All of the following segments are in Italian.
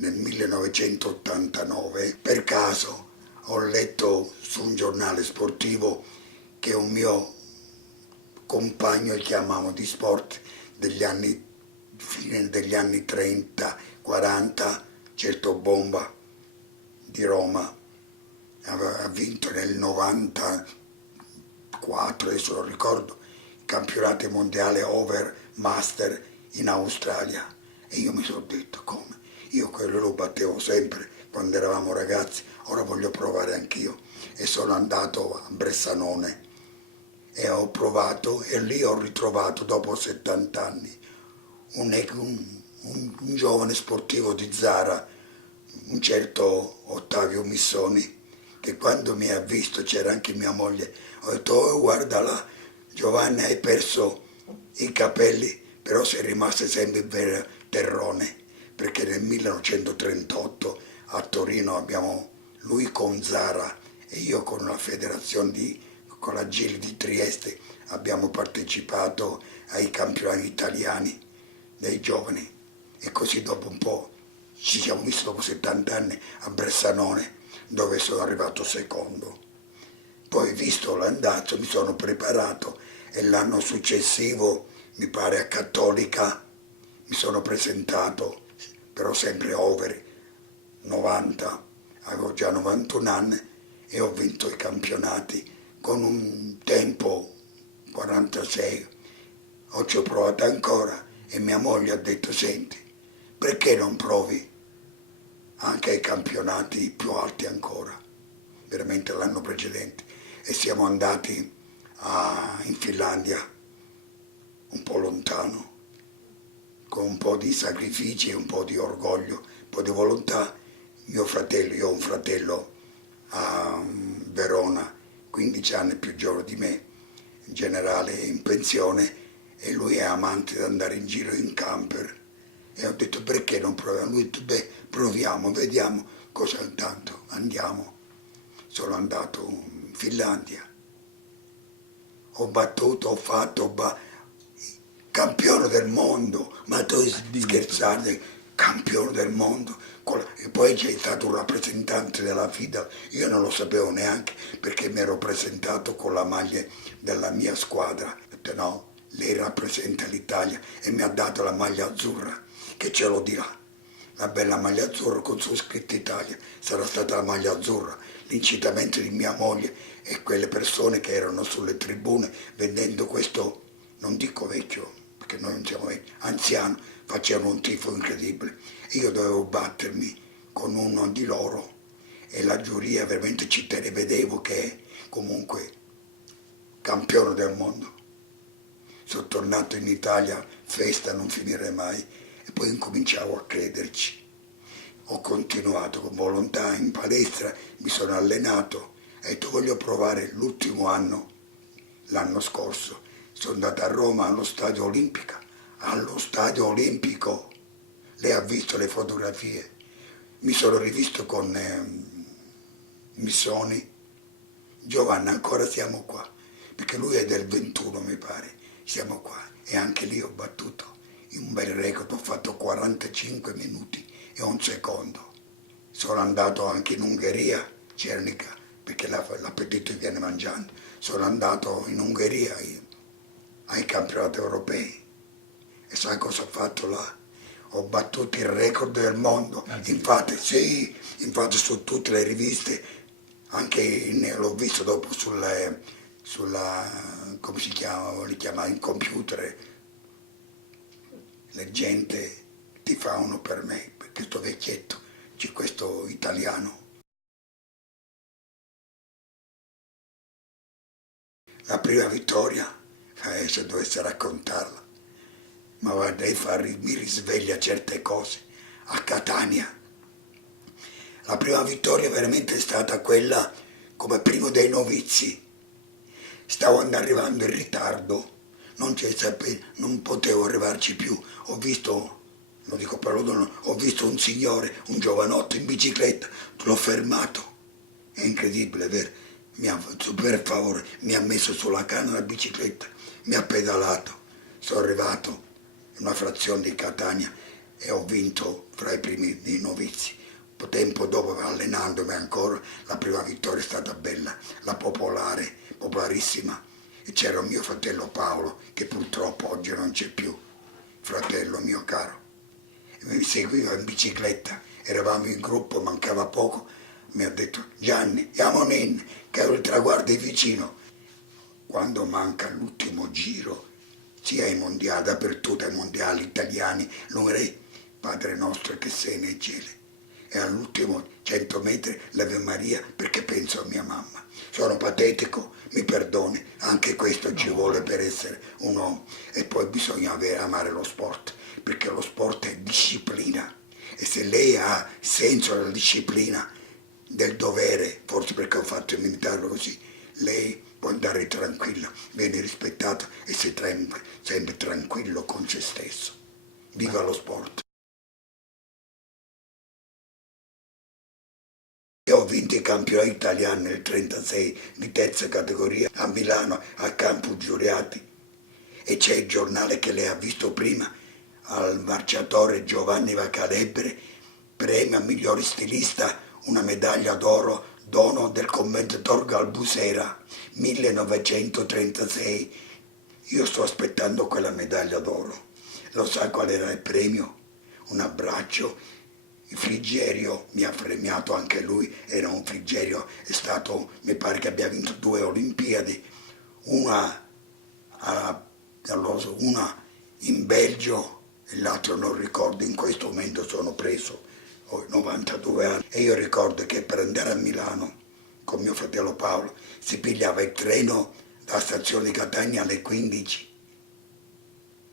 nel 1989. Per caso ho letto su un giornale sportivo che un mio compagno, chiamavamo di sport, fine degli anni 30, 40, certo Bomba di Roma, ha vinto nel 94, adesso lo ricordo, il campionato mondiale over master in Australia. E io mi sono detto, come? Io quello lo battevo sempre quando eravamo ragazzi, ora voglio provare anch'io. E sono andato a Bressanone e ho provato, e lì ho ritrovato dopo 70 anni un giovane sportivo di Zara, un certo Ottavio Missoni, che quando mi ha visto, c'era anche mia moglie, ho detto, oh, guarda là, Giovanni, hai perso i capelli, però sei rimasto sempre il vero terrone, perché nel 1938 a Torino abbiamo, lui con Zara e io con la con la Gil di Trieste, abbiamo partecipato ai campionati italiani dei giovani, e così dopo un po' ci siamo visti dopo 70 anni a Bressanone, dove sono arrivato secondo. Poi, visto l'andazzo, mi sono preparato e l'anno successivo, mi pare a Cattolica, mi sono presentato, però sempre over 90, avevo già 91 anni e ho vinto i campionati con un tempo 46. Ci ho provato ancora e mia moglie ha detto, senti, perché non provi anche ai campionati più alti ancora, veramente l'anno precedente. E siamo andati in Finlandia, un po' lontano, con un po' di sacrifici, un po' di orgoglio, un po' di volontà. Mio fratello, io ho un fratello a Verona, 15 anni più giovane di me, generale in pensione, e lui è amante di andare in giro in camper. E ho detto, perché non proviamo? Lui ha detto, beh, proviamo, vediamo cosa, tanto andiamo. Sono andato in Finlandia, ho battuto, ho fatto campione del mondo, ma tu scherzate, campione del mondo. E poi c'è stato un rappresentante della FIDA, io non lo sapevo neanche perché mi ero presentato con la maglia della mia squadra. Ho detto no, lei rappresenta l'Italia, e mi ha dato la maglia azzurra, che ce lo dirà. La bella maglia azzurra con su scritto Italia, sarà stata la maglia azzurra, l'incitamento di mia moglie e quelle persone che erano sulle tribune vedendo questo, non dico vecchio, perché noi non siamo vecchi, anziano, facevano un tifo incredibile. Io dovevo battermi con uno di loro e la giuria veramente ci vedevo che è comunque campione del mondo. Sono tornato in Italia, festa non finire mai, e poi incominciavo a crederci. Ho continuato con volontà in palestra, mi sono allenato e ho detto voglio provare l'ultimo anno, l'anno scorso. Sono andato a Roma allo Stadio Olimpico, lei ha visto le fotografie, mi sono rivisto con Missoni, Giovanni, ancora siamo qua, perché lui è del 21 mi pare, siamo qua, e anche lì ho battuto un bel record, ho fatto 45 minuti e un secondo. Sono andato anche in Ungheria, Cernica, perché l'appetito viene mangiando. Sono andato in Ungheria ai campionati europei e sai cosa ho fatto là? Ho battuto il record del mondo, infatti sì, infatti su tutte le riviste, anche l'ho visto dopo come si chiama, li chiama in computer, la gente tifavano per me, per questo vecchietto, c'è questo italiano. La prima vittoria, se dovessi raccontarla, ma guarda, mi risveglia certe cose. A Catania, la prima vittoria veramente è stata quella come primo dei novizi. Stavo arrivando in ritardo, non potevo arrivarci più. Ho visto, lo dico per l'odore, ho visto un signore, un giovanotto in bicicletta, l'ho fermato. È incredibile, vero? Per favore, mi ha messo sulla canna la bicicletta, mi ha pedalato. Sono arrivato in una frazione di Catania e ho vinto fra i primi dei novizi. Tempo dopo, allenandomi ancora, la prima vittoria è stata bella, la popolare, popolarissima, e c'era mio fratello Paolo, che purtroppo oggi non c'è più, fratello mio caro, e mi seguiva in bicicletta, eravamo in gruppo, mancava poco, mi ha detto: Gianni, andiamo in, che il traguardo è vicino. Quando manca l'ultimo giro, sia ai mondiali, dappertutto ai mondiali italiani, l'Ungheria, Padre nostro che sei nei cieli, e all'ultimo 100 metri l'Ave Maria, perché penso a mia mamma. Sono patetico, mi perdoni, anche questo ci vuole per essere un uomo. E poi bisogna amare lo sport, perché lo sport è disciplina, e se lei ha senso della disciplina, del dovere, forse perché ho fatto il militare così, lei può andare tranquilla, viene rispettata e si sempre tranquillo con se stesso. Viva lo sport! Io ho vinto i campionati italiani nel 1936 di terza categoria a Milano, a Campo Giuriati, e c'è il giornale che lei ha visto prima, al marciatore Giovanni Vacalebre, premio a miglior stilista, una medaglia d'oro, dono del commendatore Galbusera, 1936. Io sto aspettando quella medaglia d'oro. Lo sa qual era il premio? Un abbraccio. Il Frigerio mi ha premiato anche lui, era un Frigerio, è stato, mi pare che abbia vinto 2 Olimpiadi, una, una in Belgio e l'altro non ricordo, in questo momento sono preso, ho 92 anni, e io ricordo che per andare a Milano con mio fratello Paolo si pigliava il treno dalla stazione di Catania alle 15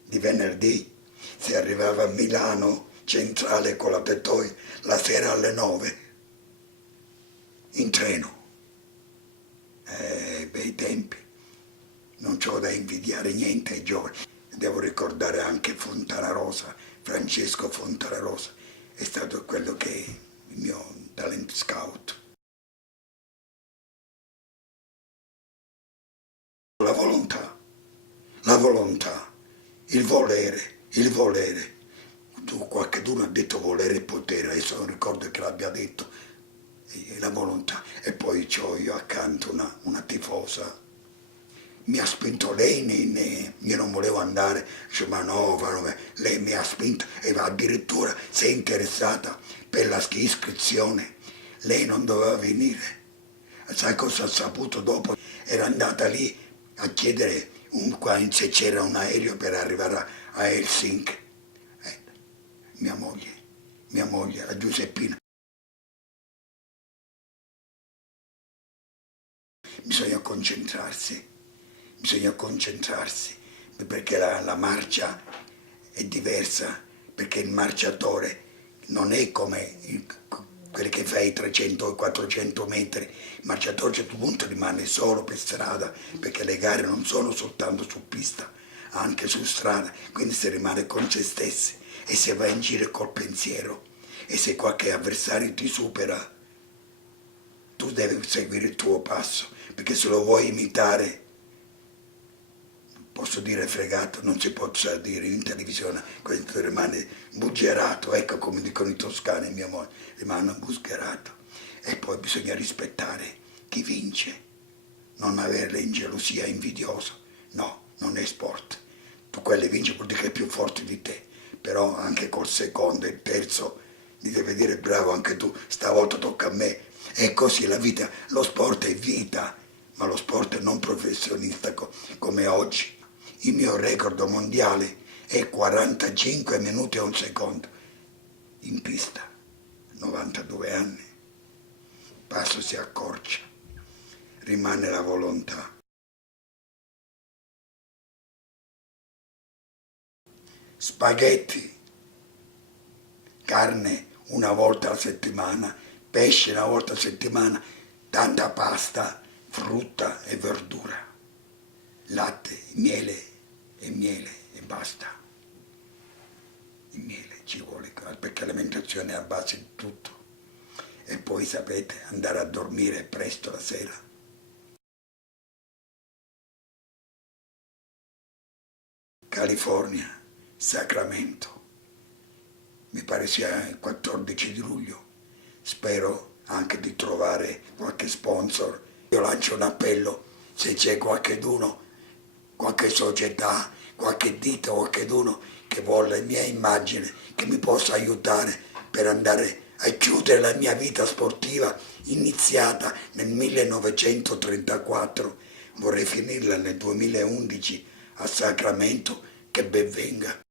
di venerdì, si arrivava a Milano centrale con la Tettoia la sera alle 9 in treno. Bei tempi, non c'ho da invidiare niente ai giovani. Devo ricordare anche Fontanarosa, Francesco Fontanarosa, è stato quello che è il mio talent scout. La volontà, il volere. Qualcuno ha detto volere e potere, adesso non ricordo che l'abbia detto, la volontà. E poi ho io accanto una tifosa, mi ha spinto lei, io non volevo andare, dice ma no, lei mi ha spinto e addirittura si è interessata per la iscrizione, lei non doveva venire. Sai cosa ha saputo dopo? Era andata lì a chiedere se c'era un aereo per arrivare a Helsinki. Mia moglie, la Giuseppina. Bisogna concentrarsi, perché la marcia è diversa, perché il marciatore non è come quelli che fai 300 o 400 metri, il marciatore a un certo punto rimane solo per strada, perché le gare non sono soltanto su pista, anche su strada, quindi si rimane con se stessi e si va in giro col pensiero, e se qualche avversario ti supera, tu devi seguire il tuo passo, perché se lo vuoi imitare, posso dire fregato, non si può dire in televisione, questo rimane buggerato, ecco come dicono i toscani, mia moglie, rimane buggerato. E poi bisogna rispettare chi vince, non avere ingelosia invidiosa, no, non è sport. Tu quelli vinci vuol dire che è più forte di te, però anche col secondo e il terzo gli deve dire bravo anche tu, stavolta tocca a me. E così la vita, lo sport è vita, ma lo sport non professionista come oggi. Il mio record mondiale è 45 minuti e un secondo in pista, 92 anni, il passo si accorcia, rimane la volontà. Spaghetti, carne una volta a settimana, pesce una volta a settimana, tanta pasta, frutta e verdura, latte, miele e basta. Il miele ci vuole perché l'alimentazione è a base di tutto. E poi sapete, andare a dormire presto la sera. California, Sacramento. pare sia il 14 di luglio. Spero anche di trovare qualche sponsor. Io lancio un appello, se c'è qualcheduno, qualche società, qualche ditta, qualcheduno che vuole la mia immagine, che mi possa aiutare per andare a chiudere la mia vita sportiva iniziata nel 1934. Vorrei finirla nel 2011 a Sacramento, che ben venga.